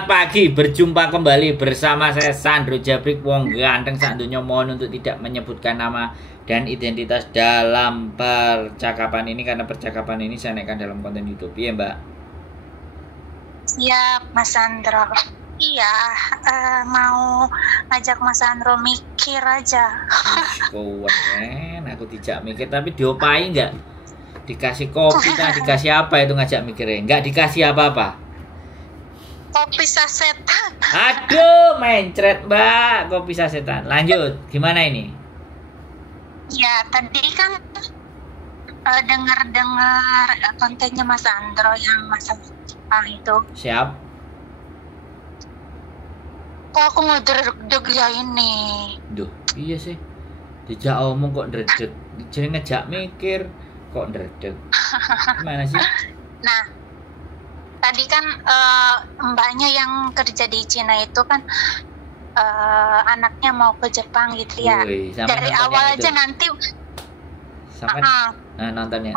Selamat pagi, berjumpa kembali bersama saya Sandro Jabrik Wong Ganteng Sandunya. Mohon untuk tidak menyebutkan nama dan identitas dalam percakapan ini, karena percakapan ini saya naikkan dalam konten YouTube. Iya Mbak? Siap Mas Sandro. Iya, mau ngajak Mas Sandro mikir aja. Kuat kan, aku tidak mikir, tapi diopai nggak? Dikasih kopi, kan dikasih apa itu ngajak mikirnya? Nggak dikasih apa-apa. Kopi sasetan. Aduh, mencret Mbak, kopi sasetan. Lanjut, gimana ini? Ya, tadi kan dengar kontennya Mas Sandro yang masalah Jepang itu. Siap. Kok aku ngedeg-deg ya ini? Duh, iya sih. Dijak omong kok ndredeg. Jadi ngejak mikir kok ndredeg. Gimana sih? Nah, tadi kan mbaknya yang kerja di Cina itu kan anaknya mau ke Jepang gitu ya. Wih, dari awal itu. aja nanti Nah, nontonnya.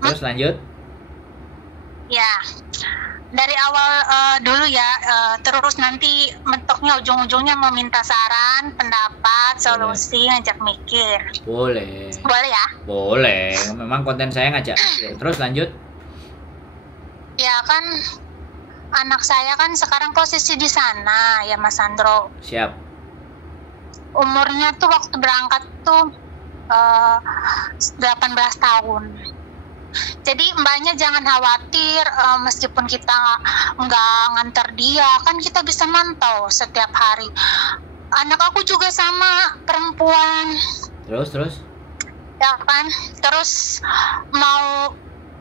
Terus lanjut. Ya, dari awal dulu ya, terus nanti mentoknya ujung-ujungnya mau minta saran, pendapat, solusi, ngajak mikir. Boleh. Boleh ya? Boleh. Memang konten saya ngajak mikir. Terus lanjut. Ya kan, anak saya kan sekarang posisi di sana ya Mas Sandro. Siap. Umurnya tuh waktu berangkat tuh 18 tahun. Jadi mbaknya jangan khawatir, meskipun kita nggak nganter dia, kan kita bisa mantau setiap hari. Anak aku juga sama, perempuan. Terus. Ya kan, terus mau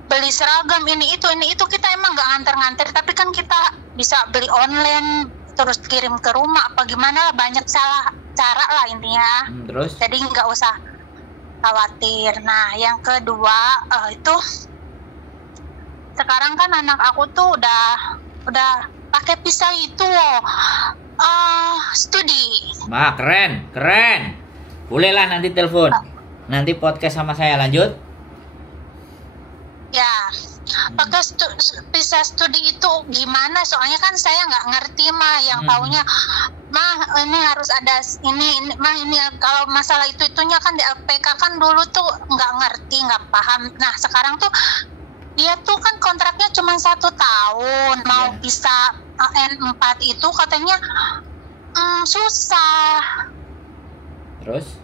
beli seragam ini itu kita emang nggak nganter-nganter, tapi kan kita bisa beli online terus kirim ke rumah apa gimana, banyak cara lah intinya. Terus? Jadi nggak usah khawatir. Nah, yang kedua itu sekarang kan anak aku tuh udah pakai visa itu studi. Wah, keren. Bolehlah nanti telepon. Nanti podcast sama saya. Lanjut. Ya, pakai visa studi itu gimana? Soalnya kan saya nggak ngerti mah, yang taunya mah ini harus ada ini mah ini kalau masalah itunya kan di LPK kan dulu tuh nggak ngerti, nggak paham. Nah sekarang tuh dia tuh kan kontraknya cuma 1 tahun, mau visa N4 itu katanya susah. Terus?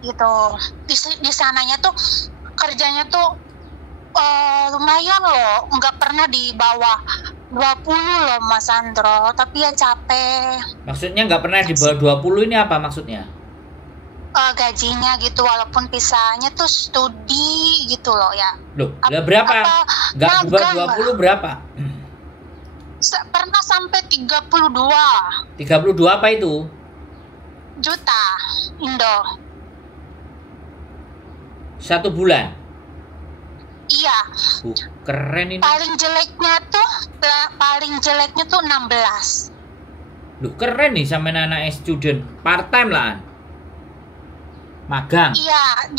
Gitu. Di sananya tuh kerjanya tuh lumayan loh, nggak pernah di bawah 20 loh Mas Sandro, tapi ya capek. Maksudnya nggak pernah di bawah 20 ini apa maksudnya? Gajinya gitu, walaupun pisahnya tuh studi gitu loh ya. Loh, berapa? Nggak di bawah 20 berapa? Pernah sampai 32 apa itu? Juta Indo. 1 bulan? Iya. Keren ini. Paling jeleknya tuh 16. Loh, keren nih sama anak student part time lah. Magang. Iya,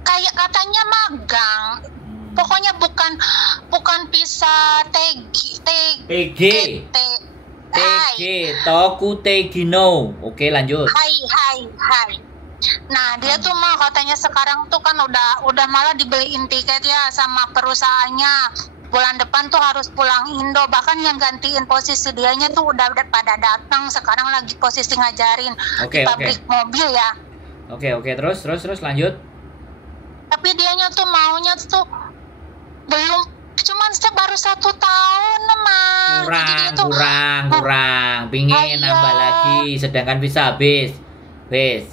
kayak katanya magang. Pokoknya bukan visa TG. Toku Tegino. Oke, lanjut. Hai. Nah, dia tuh mah katanya sekarang tuh kan udah malah dibeliin tiket ya sama perusahaannya. Bulan depan tuh harus pulang Indo, bahkan yang gantiin posisi dianya tuh udah pada datang. Sekarang lagi posisi ngajarin di pabrik mobil ya. Oke, terus lanjut. Tapi dianya tuh maunya tuh belum, cuman baru 1 tahun mah. Kurang. Pingin nambah lagi, sedangkan bisa habis. Terus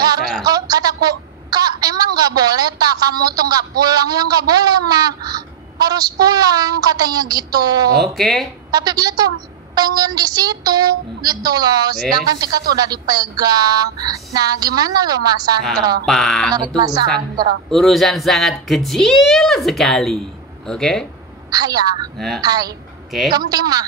harus kataku, Kak, emang nggak boleh kamu tuh nggak pulang? Ya nggak boleh mah, harus pulang katanya gitu. Oke. Tapi dia tuh pengen di situ gitu loh, sedangkan tiket udah dipegang. Nah, gimana lo Mas Sandro? Menurut itu urusan sangat kecil sekali. Oke? Hai. Oke. Kemtimah.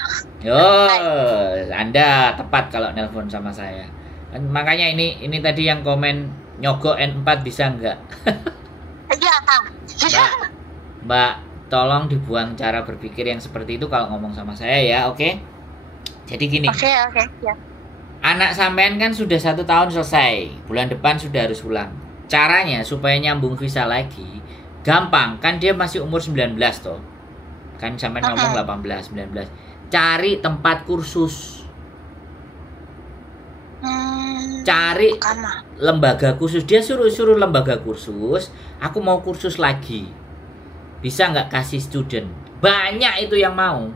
Anda tepat kalau nelpon sama saya. Makanya ini tadi yang komen nyogok N4 bisa enggak? Iya. Mbak, tolong dibuang cara berpikir yang seperti itu kalau ngomong sama saya ya, oke? Jadi gini. Oke, ya. Anak sampean kan sudah 1 tahun selesai, bulan depan sudah harus pulang. Caranya supaya nyambung visa lagi, gampang, kan dia masih umur 19 toh. Kan sampean ngomong 18, 19. Cari tempat kursus. Cari lembaga kursus. Dia suruh lembaga kursus, aku mau kursus lagi. Bisa nggak kasih student? Banyak itu yang mau.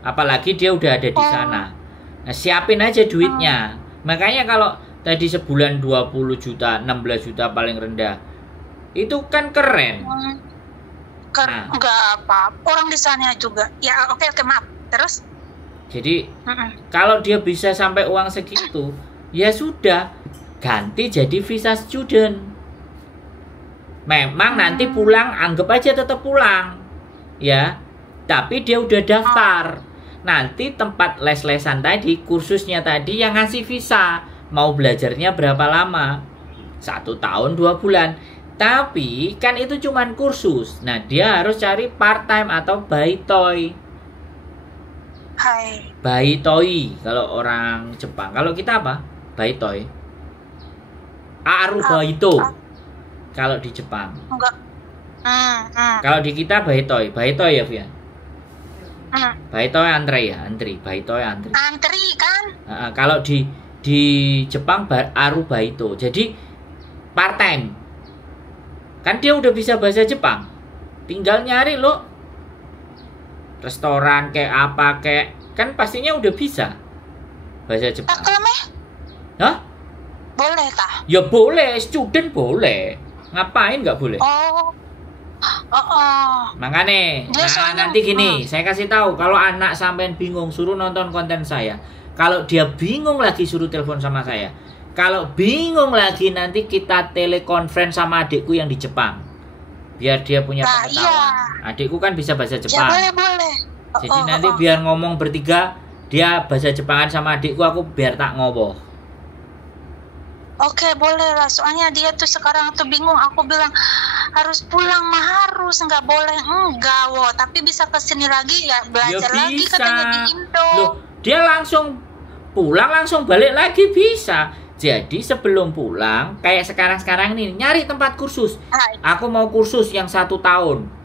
Apalagi dia udah ada di sana. Nah, siapin aja duitnya. Makanya kalau tadi sebulan 20 juta, 16 juta paling rendah. Itu kan keren. Enggak apa. Orang di sana juga. Ya, oke, maaf. Terus? Jadi, kalau dia bisa sampai uang segitu, ya sudah, ganti jadi visa student. Memang nanti pulang, anggap aja tetap pulang, ya. Tapi dia udah daftar. Nanti tempat les-lesan tadi, kursusnya tadi yang ngasih visa. Mau belajarnya berapa lama? 1 tahun 2 bulan. Tapi kan itu cuman kursus. Nah, dia harus cari part time atau baitoi. Baitoi kalau orang Jepang. Kalau kita apa? Baitoi. Arubaito. Kalau di Jepang. Enggak. Kalau di kita baitoi. Baitoi ya, Via? Baitoi antri ya, baitoi antri. Antri kan? Kalau di Jepang arubaito. Jadi part time. Kan dia udah bisa bahasa Jepang. Tinggal nyari lo restoran kayak apa kayak, kan pastinya udah bisa bahasa Jepang. Hah? Boleh kah? Ya boleh, student boleh. Ngapain nggak boleh? Makanya, nanti gini, saya kasih tahu kalau anak sampean bingung suruh nonton konten saya. Kalau dia bingung lagi suruh telepon sama saya. Kalau bingung lagi nanti kita telekonferensi sama adikku yang di Jepang. Biar dia punya pengetahuan. Iya. Adikku kan bisa bahasa Jepang. Ya, boleh. Jadi nanti biar ngomong bertiga, dia bahasa Jepangan sama adikku, aku biar tak ngoboh. Oke, boleh lah. Soalnya dia tuh sekarang tuh bingung. Aku bilang harus pulang mah harus, nggak boleh enggak wo. Tapi bisa kesini lagi ya belajar ya lagi katanya di Indo. Loh, dia langsung pulang langsung balik lagi bisa. Jadi sebelum pulang kayak sekarang nih nyari tempat kursus. Aku mau kursus yang 1 tahun.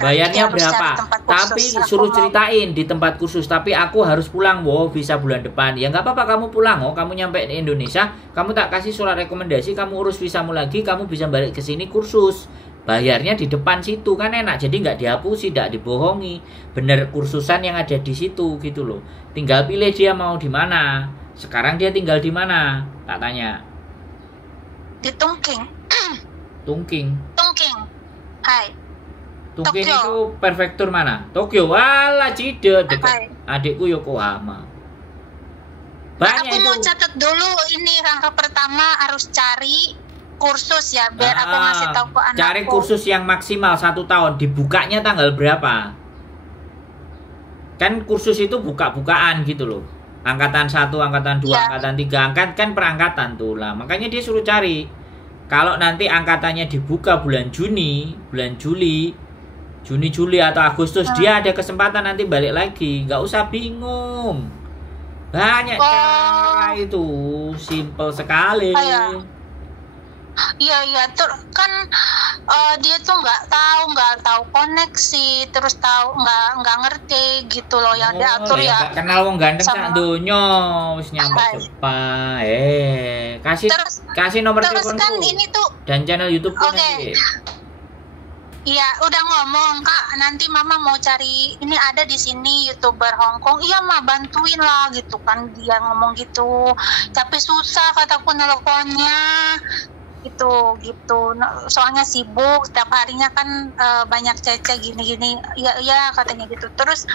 Bayarnya berapa? Tapi suruh ceritain di tempat kursus. Tapi aku harus pulang, bisa bulan depan. Ya nggak apa-apa, kamu pulang, kamu nyampe di Indonesia, kamu tak kasih surat rekomendasi, kamu urus visamu lagi, kamu bisa balik ke sini kursus. Bayarnya di depan situ kan enak, jadi nggak dihapusi, nggak dibohongi. Bener kursusan yang ada di situ gitu loh. Tinggal pilih dia mau di mana. Sekarang dia tinggal di mana? Tak tanya. Di Tungking. Tungking. Hai. Tungking itu prefektur mana? Tokyo. Walah, Cide dekat adikku Yokohama. Banyak aku mau catat dulu ini langkah pertama harus cari kursus ya biar aku ngasih tahu ke anakku. Cari kursus yang maksimal 1 tahun. Dibukanya tanggal berapa? Kan kursus itu buka-bukaan gitu loh. Angkatan 1, angkatan 2, angkatan 3, angkat kan perangkatan tuh lah. Makanya dia suruh cari. Kalau nanti angkatannya dibuka bulan Juni, bulan Juli atau Agustus, dia ada kesempatan nanti balik lagi. Nggak usah bingung. Banyak cara itu, simple sekali. Iya, kan dia tuh nggak tahu koneksi, terus nggak ngerti gitu loh yang dia atur ya. Kenal wong ganteng sak donya wis nyampe Jepang. Kasih nomor teleponku. Kan ini tuh dan channel YouTube nanti. Iya, udah ngomong Kak, nanti Mama mau cari ini ada di sini YouTuber Hongkong. Iya, Ma, bantuin lah gitu kan dia ngomong gitu. Tapi susah kataku nelponnya. Gitu. Soalnya sibuk setiap harinya kan banyak cece gini-gini. Iya katanya gitu. Terus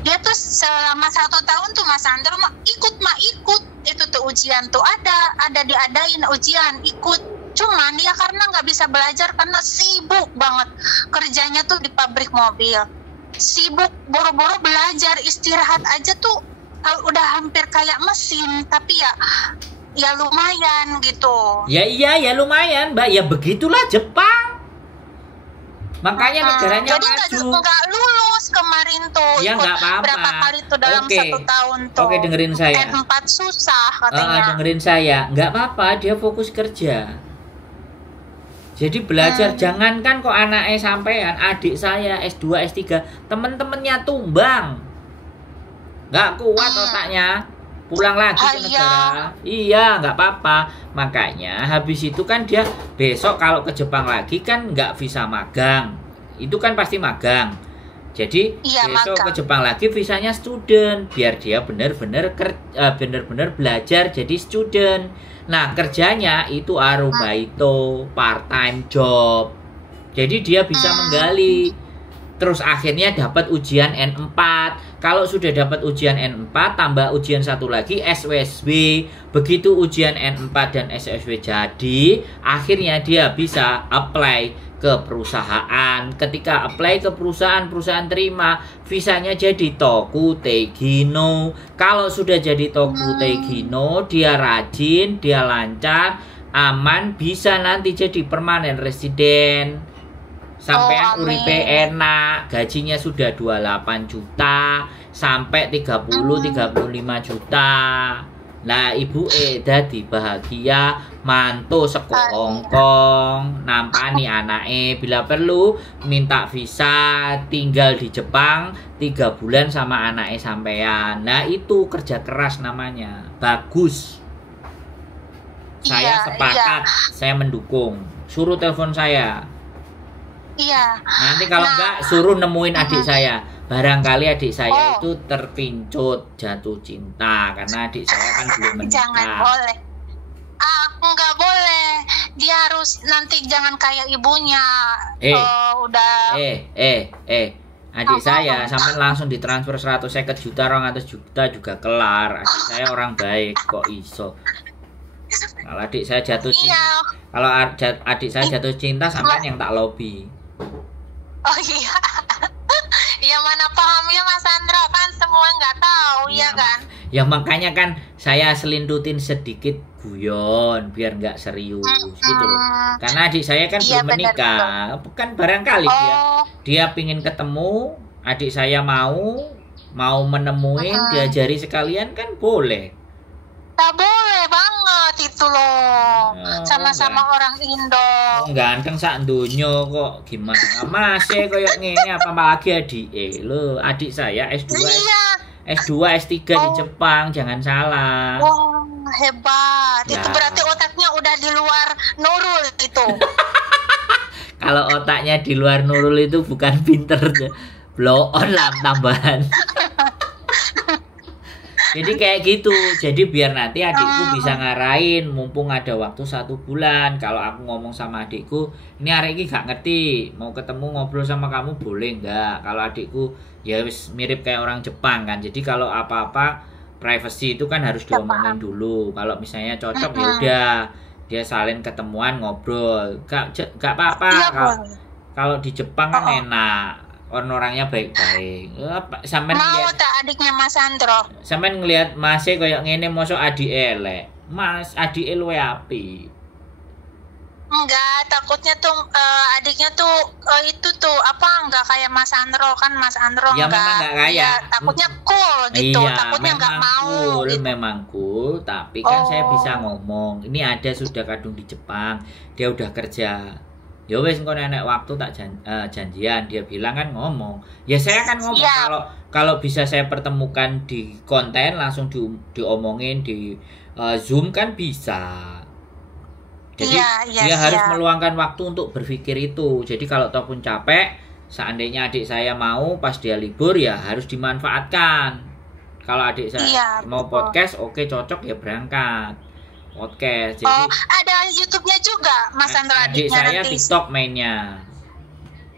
dia tuh selama 1 tahun tuh Mas Andro ikut. Itu tuh ujian tuh ada diadain ujian, ikut. Cuman ya karena nggak bisa belajar karena sibuk banget kerjanya tuh di pabrik mobil, sibuk boro-boro belajar, istirahat aja tuh udah hampir kayak mesin. Tapi ya lumayan gitu. Ya lumayan Mbak, ya begitulah Jepang. Makanya negaranya jadi maju. nggak lulus kemarin tuh. Ya ikut nggak apa-apa. Berapa kali tuh dalam Oke. 1 tahun tuh. Oke, dengerin saya. N4 susah katanya. Dengerin saya, nggak apa-apa, dia fokus kerja. Jadi belajar, jangankan kok anaknya sampean, adik saya S2, S3, temen-temennya tumbang. Nggak kuat otaknya, pulang lagi ke negara. Iya, nggak apa-apa. Makanya habis itu kan dia besok kalau ke Jepang lagi kan nggak visa magang. Itu kan pasti magang. Jadi besok ke Jepang lagi visanya student, biar dia benar-benar belajar jadi student. Nah, kerjanya itu arubaito, part time job. Jadi dia bisa menggali. Terus akhirnya dapat ujian N4. Kalau sudah dapat ujian N4 tambah ujian satu lagi SWSB. Begitu ujian N4 dan SWSB jadi, akhirnya dia bisa apply ke perusahaan. Ketika apply ke perusahaan terima, visanya jadi Toku Teigino. Kalau sudah jadi Toku Teigino, dia rajin, dia lancar, aman, bisa nanti jadi permanen resident. Sampai uripe enak, gajinya sudah 28 juta sampai 30-35 juta. Nah, ibu dadi bahagia, mantu seko Hongkong, nampani anake, bila perlu minta visa, tinggal di Jepang 3 bulan sama anake sampean. Nah, itu kerja keras namanya. Bagus. Saya sepakat, saya mendukung. Suruh telepon saya. Iya. Nanti kalau enggak suruh nemuin adik saya. Barangkali adik saya itu terpincut jatuh cinta karena adik saya kan belum menikah. Jangan boleh. Enggak boleh. Dia harus nanti jangan kayak ibunya. Adik saya sampai langsung ditransfer 150 juta, 200 juta juga kelar. Adik saya orang baik kok iso. Kalau adik saya jatuh cinta, kalau adik saya jatuh cinta sampai yang tak lobby. Oh iya. Ya mana pahamnya Mas Andro, kan semua nggak tahu ya kan. Ya makanya kan saya selintutin sedikit guyon biar nggak serius gitu loh. Karena adik saya kan belum menikah, bukan barangkali dia pingin ketemu, adik saya mau menemuin, diajari sekalian kan boleh. Tak boleh banget itu loh. Sama-sama orang Indo. Ganteng sak donya kok gimana? Masih koyo ngene apalagi adik lho, adik saya S2. Iya. S2, S3 di Jepang, jangan salah. Wah, hebat. Ya. Itu berarti otaknya udah di luar Nurul gitu. Kalau otaknya di luar Nurul itu bukan pinter, blow on lah tambahan. Jadi kayak gitu. Jadi biar nanti adikku bisa ngarahin, mumpung ada waktu 1 bulan. Kalau aku ngomong sama adikku, ini hari ini gak ngerti, mau ketemu ngobrol sama kamu boleh nggak? Kalau adikku ya wis mirip kayak orang Jepang kan. Jadi kalau apa-apa privacy itu kan harus diomongin dulu. Kalau misalnya cocok ya udah dia salin ketemuan ngobrol. Gak apa-apa. Kalau di Jepang kan enak. Orangnya baik-baik. Sampean mau tak adiknya Mas Andro? Sampean ngelihat Mas koyo ngene mosok adik elek. Mas adik luwe apik. Enggak, takutnya tuh adiknya tuh itu tuh apa enggak kayak Mas Andro, kan Mas Andro ya, enggak kayak. Ya, takutnya cool gitu, iya, takutnya enggak mau. Cool, gitu. Memang cool, tapi kan saya bisa ngomong. Ini ada sudah kadung di Jepang, dia udah kerja. Ya wes engko nenek waktu tak janjian, dia bilang kan ngomong. Ya saya kan ngomong kalau bisa saya pertemukan di konten langsung diomongin di Zoom kan bisa. Jadi dia harus meluangkan waktu untuk berpikir itu. Jadi kalau toh pun capek, seandainya adik saya mau pas dia libur ya harus dimanfaatkan. Kalau adik saya mau podcast, oke cocok ya berangkat. Podcast. Jadi ada YouTube-nya juga Mas Andro adik saya nanti. TikTok mainnya.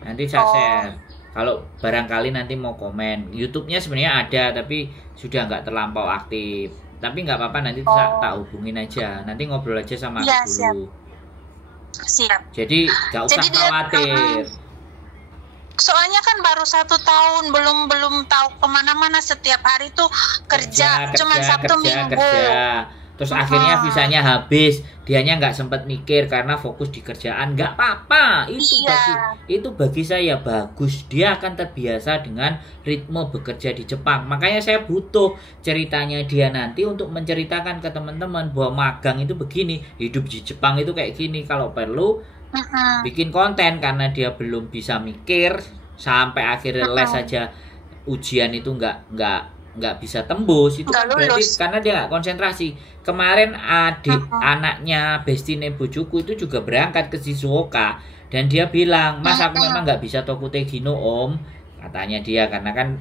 Nanti saya share. Kalau barangkali nanti mau komen. YouTube-nya sebenarnya ada tapi sudah nggak terlampau aktif. Tapi nggak apa-apa nanti tak hubungin aja. Nanti ngobrol aja sama aku dulu. Siap. Jadi nggak usah khawatir. Soalnya kan baru 1 tahun, belum tahu kemana-mana, setiap hari tuh kerja cuma Sabtu Minggu. Terus akhirnya visanya habis, dianya nggak sempat mikir karena fokus di kerjaan. Nggak apa-apa, itu bagi saya bagus. Dia akan terbiasa dengan ritme bekerja di Jepang. Makanya saya butuh ceritanya dia nanti untuk menceritakan ke teman-teman bahwa magang itu begini, hidup di Jepang itu kayak gini. Kalau perlu bikin konten, karena dia belum bisa mikir sampai akhirnya les saja ujian itu nggak bisa tembus, itu kan berarti karena dia nggak konsentrasi. Kemarin anaknya bestine bojoku itu juga berangkat ke Shizuoka dan dia bilang, "Mas, aku memang nggak bisa Tokutegi no Om," katanya dia, karena kan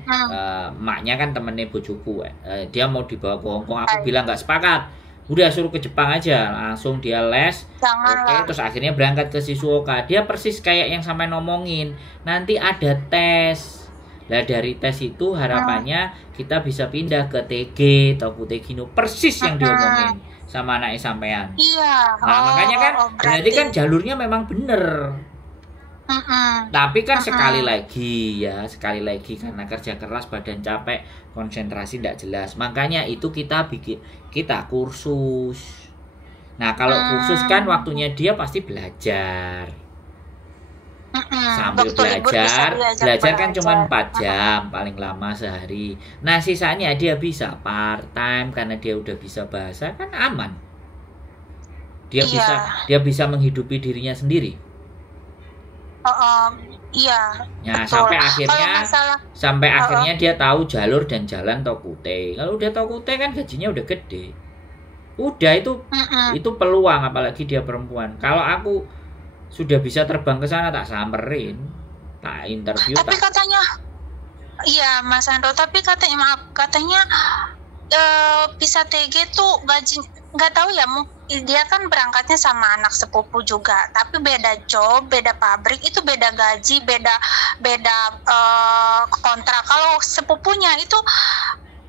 maknya kan temennya bojoku, dia mau dibawa ke Hongkong. Aku bilang nggak sepakat, udah suruh ke Jepang aja, langsung dia les. Oke, terus akhirnya berangkat ke Shizuoka. Dia persis kayak yang sampai ngomongin, nanti ada tes. Nah, dari tes itu harapannya kita bisa pindah ke TG, Tokutegi no, persis yang diomongin sama anaknya sampean. Iya. Nah, makanya kan berarti kan jalurnya memang bener. Tapi kan sekali lagi karena kerja keras, badan capek, konsentrasi tidak jelas. Makanya itu kita kursus. Nah, kalau kursus kan waktunya dia pasti belajar. Sambil belajar kan cuma 4 jam paling lama sehari. Nah, sisanya dia bisa part time karena dia udah bisa bahasa, kan aman. Dia bisa menghidupi dirinya sendiri. Iya. Nah, sampai akhirnya dia tahu jalur dan jalan Tokute. Kalau udah Tokute kan gajinya udah gede. Udah itu peluang, apalagi dia perempuan. Kalau aku sudah bisa terbang ke sana, tak samperin, tak interview. Tapi katanya, iya Mas Andro, tapi katanya bisa TG tuh gaji, nggak tahu ya, dia kan berangkatnya sama anak sepupu juga, tapi beda job, beda pabrik, itu beda gaji, beda kontrak. Kalau sepupunya itu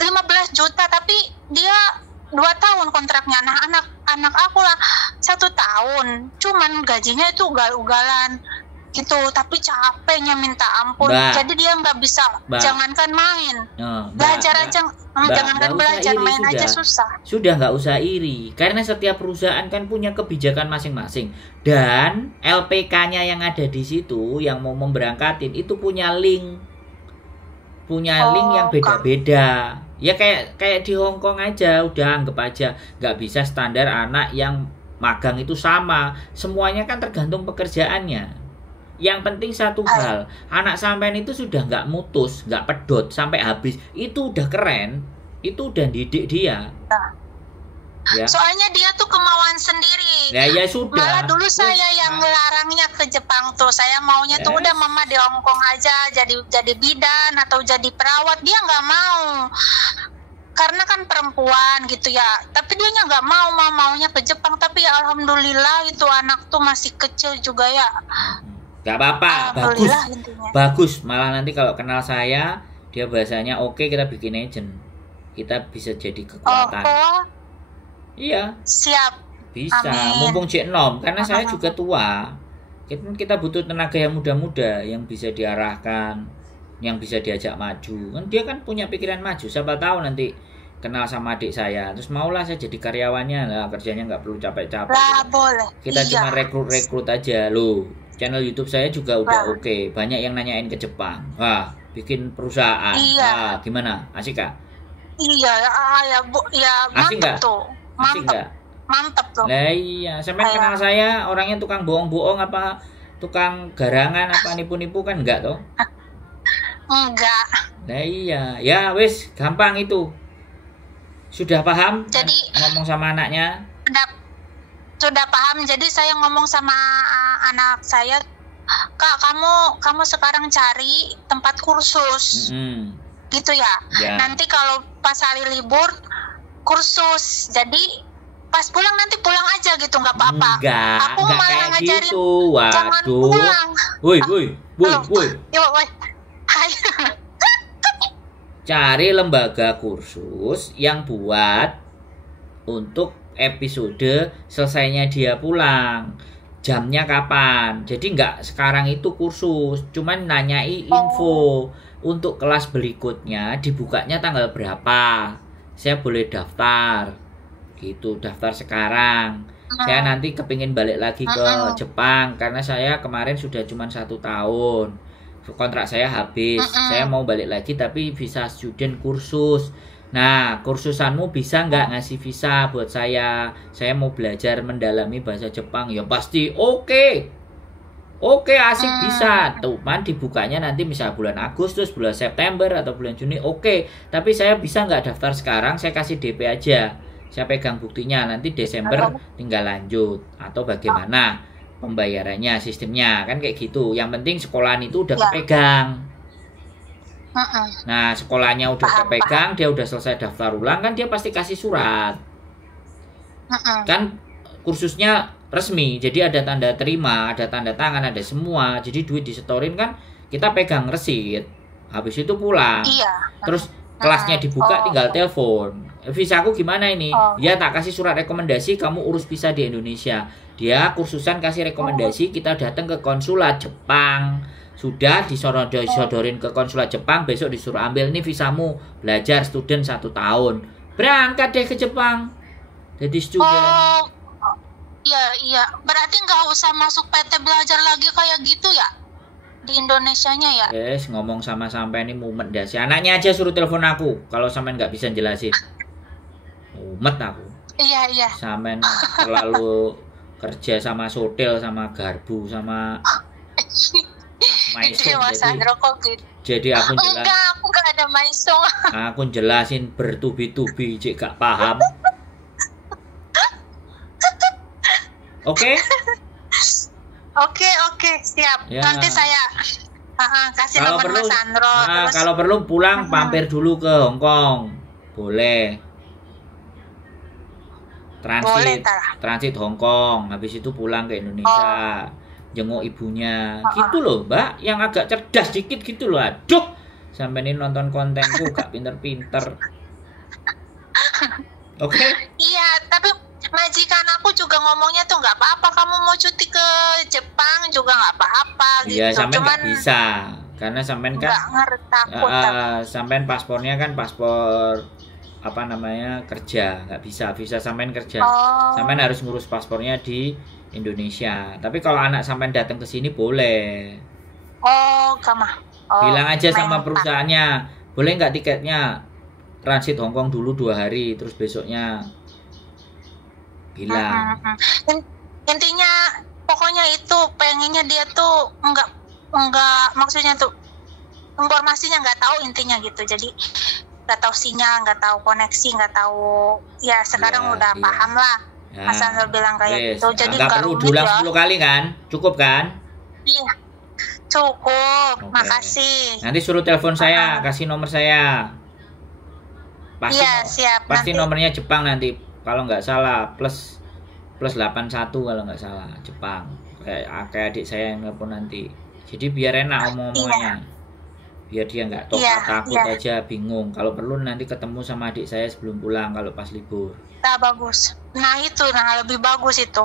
15 juta, tapi dia 2 tahun kontraknya. Nah, anak aku lah 1 tahun, cuman gajinya itu ugal-ugalan gitu, tapi capeknya minta ampun. Jadi dia nggak bisa, jangankan main, belajar aja, jangankan belajar, main aja susah. Sudah nggak usah iri, karena setiap perusahaan kan punya kebijakan masing-masing, dan LPK-nya yang ada di situ yang mau memberangkatin itu punya link yang beda-beda. Ya kayak di Hongkong aja, udah anggap aja nggak bisa standar anak yang magang itu sama. Semuanya kan tergantung pekerjaannya. Yang penting satu hal, anak sampean itu sudah nggak mutus, nggak pedot sampai habis. Itu udah keren, itu udah didik dia. Ya. Soalnya dia tuh kemauan sendiri. Ya sudah. Malah dulu saya yang melarangnya ke Jepang tuh. Saya maunya tuh udah mama di Hongkong aja, jadi bidan atau jadi perawat. Dia nggak mau, karena kan perempuan gitu ya. Tapi dia nggak maunya ke Jepang. Tapi ya alhamdulillah itu anak tuh masih kecil juga ya. Gak apa-apa, bagus. Malah nanti kalau kenal saya, dia bahasanya oke, kita bikin agent. Kita bisa jadi kekuatan. Iya. Siap. Bisa. Amin. Mumpung J6, karena saya juga tua. Kita butuh tenaga yang muda-muda, yang bisa diarahkan, yang bisa diajak maju. Kan dia kan punya pikiran maju. Siapa tahu nanti kenal sama adik saya, terus maulah saya jadi karyawannya. Lah, kerjanya nggak perlu capek-capek. Lah, boleh. Kita cuma rekrut aja loh. Channel YouTube saya juga udah oke. Banyak yang nanyain ke Jepang. Wah, bikin perusahaan. Wah, gimana? Asik kah? Iya, asik nggak? Tuh. Mantap tuh. Nah iya, sampai kenal saya orangnya tukang bohong-bohong apa tukang garangan apa nipu-nipu kan enggak toh? Enggak. Nah iya, ya wis gampang itu. Sudah paham? Jadi ngomong sama anaknya? Sudah paham. Jadi saya ngomong sama anak saya, Kak, kamu sekarang cari tempat kursus. Gitu ya. Nanti kalau pas hari libur kursus, jadi pas pulang nanti pulang aja gitu, nggak apa-apa. Aku malah ngajarin gitu. Jangan pulang. Woi. Cari lembaga kursus yang buat untuk episode selesainya dia pulang, jamnya kapan. Jadi nggak sekarang itu kursus, cuman nanyai info untuk kelas berikutnya dibukanya tanggal berapa, saya boleh daftar gitu, daftar sekarang. Saya nanti kepingin balik lagi ke Jepang karena saya kemarin sudah cuma 1 tahun, kontrak saya habis. Saya mau balik lagi tapi visa student kursus. Nah, kursusanmu bisa nggak ngasih visa buat saya? Saya mau belajar mendalami bahasa Jepang. Ya pasti oke. Oke, asik, bisa. Cuman dibukanya nanti misal bulan Agustus, bulan September, atau bulan Juni. Oke, tapi saya bisa nggak daftar sekarang? Saya kasih DP aja. Saya pegang buktinya. Nanti Desember tinggal lanjut. Atau bagaimana pembayarannya, sistemnya. Kan kayak gitu. Yang penting sekolahan itu udah kepegang. Nah, sekolahnya udah kepegang, dia udah selesai daftar ulang, kan dia pasti kasih surat. Kan kursusnya resmi, jadi ada tanda terima, ada tanda tangan, ada semua. Jadi duit disetorin kan, kita pegang resit. Habis itu pulang. Terus kelasnya dibuka, tinggal telepon. Visaku gimana ini? Ya, tak kasih surat rekomendasi, kamu urus visa di Indonesia. Dia kursusan kasih rekomendasi, kita datang ke konsulat Jepang. Sudah disodorin ke konsulat Jepang, besok disuruh ambil nih visamu, belajar student 1 tahun. Berangkat deh ke Jepang. Jadi student. Iya. Berarti nggak usah masuk PT belajar lagi kayak gitu ya? Di Indonesianya ya? Yes, ngomong sama sampai ini mumet dah. Si anaknya aja suruh telepon aku kalau sampean nggak bisa jelasin. Mumet aku. Iya. Sampean terlalu kerja sama sotel, sama garbu, sama maisong. Jadi aku jelas. Enggak, aku gak ada maisong. Aku jelasin bertubi-tubi, cik gak paham. Oke? Oke, siap. Ya. Nanti saya kasih kalau nomor perlu, Mas Sandro. Terus, kalau perlu pulang mampir dulu ke Hong Kong. Boleh. Transit Hong Kong, habis itu pulang ke Indonesia. Jenguk ibunya. Gitu loh, Mbak. Yang agak cerdas dikit gitu loh. Aduh. Sampai ini nonton kontenku gak pinter-pinter. Oke? Iya, tapi majikan aku juga ngomongnya tuh nggak apa-apa, kamu mau cuti ke Jepang juga nggak apa-apa gitu. Iya, sampean nggak bisa. Karena sampean kan takut. Sampean paspornya kan paspor apa namanya, kerja, nggak bisa visa sampean kerja. Sampean harus ngurus paspornya di Indonesia. Tapi kalau anak sampean datang ke sini boleh. Bilang aja sama perusahaannya, boleh nggak tiketnya transit Hong Kong dulu 2 hari, terus besoknya bilang. Intinya pokoknya itu pengennya dia tuh enggak maksudnya tuh informasinya nggak tahu intinya gitu. Jadi nggak tahu sinyal, nggak tahu koneksi, nggak tahu ya sekarang udah paham lah. Mas Sandro bilang kayak gitu. Jadi nggak perlu diulang 10 kali kan? Cukup kan? Iya. Cukup. Makasih. Nanti suruh telepon saya, kasih nomor saya. Pasti siap. Pasti nanti nomornya Jepang nanti. Kalau nggak salah plus 81 kalau nggak salah Jepang. Kayak adik saya yang telepon nanti. Jadi biar enak omong-omongannya. Biar dia nggak takut aja, bingung. Kalau perlu nanti ketemu sama adik saya sebelum pulang kalau pas libur. Bagus. Nah itu, lebih bagus itu.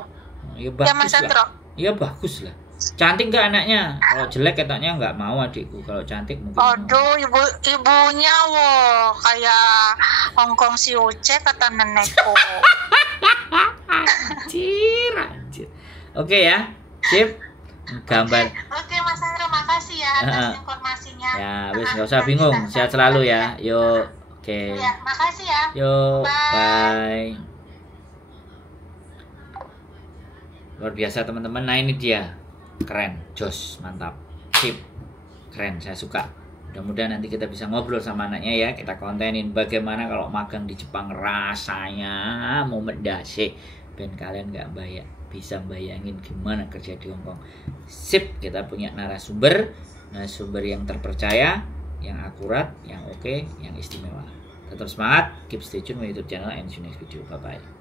Ya bagus Mas Sandro. Iya bagus lah. Cantik nggak anaknya? Kalau jelek katanya nggak mau adikku. Kalau cantik mungkin. Aduh, ibunya kayak Hongkong si Uce kata nenekku. Anjir. Oke ya, sip. Gambar. Oke, Mas Sandro, makasih ya atas informasinya. Ya, wis nggak usah bingung. Sehat selalu ya. Yuk. Oke. Ya, makasih ya. Yuk, bye. Luar biasa teman-teman. Nah ini dia. Keren, jos, mantap, sip, keren, saya suka. Mudah-mudahan nanti kita bisa ngobrol sama anaknya ya, kita kontenin bagaimana kalau magang di Jepang rasanya mau mendasih. Ben kalian nggak bisa bayangin gimana kerja di Hongkong. Sip, kita punya narasumber yang terpercaya, yang akurat, yang oke, yang istimewa. Tetap semangat, keep stay tune with YouTube channel and see you next video. Bye bye.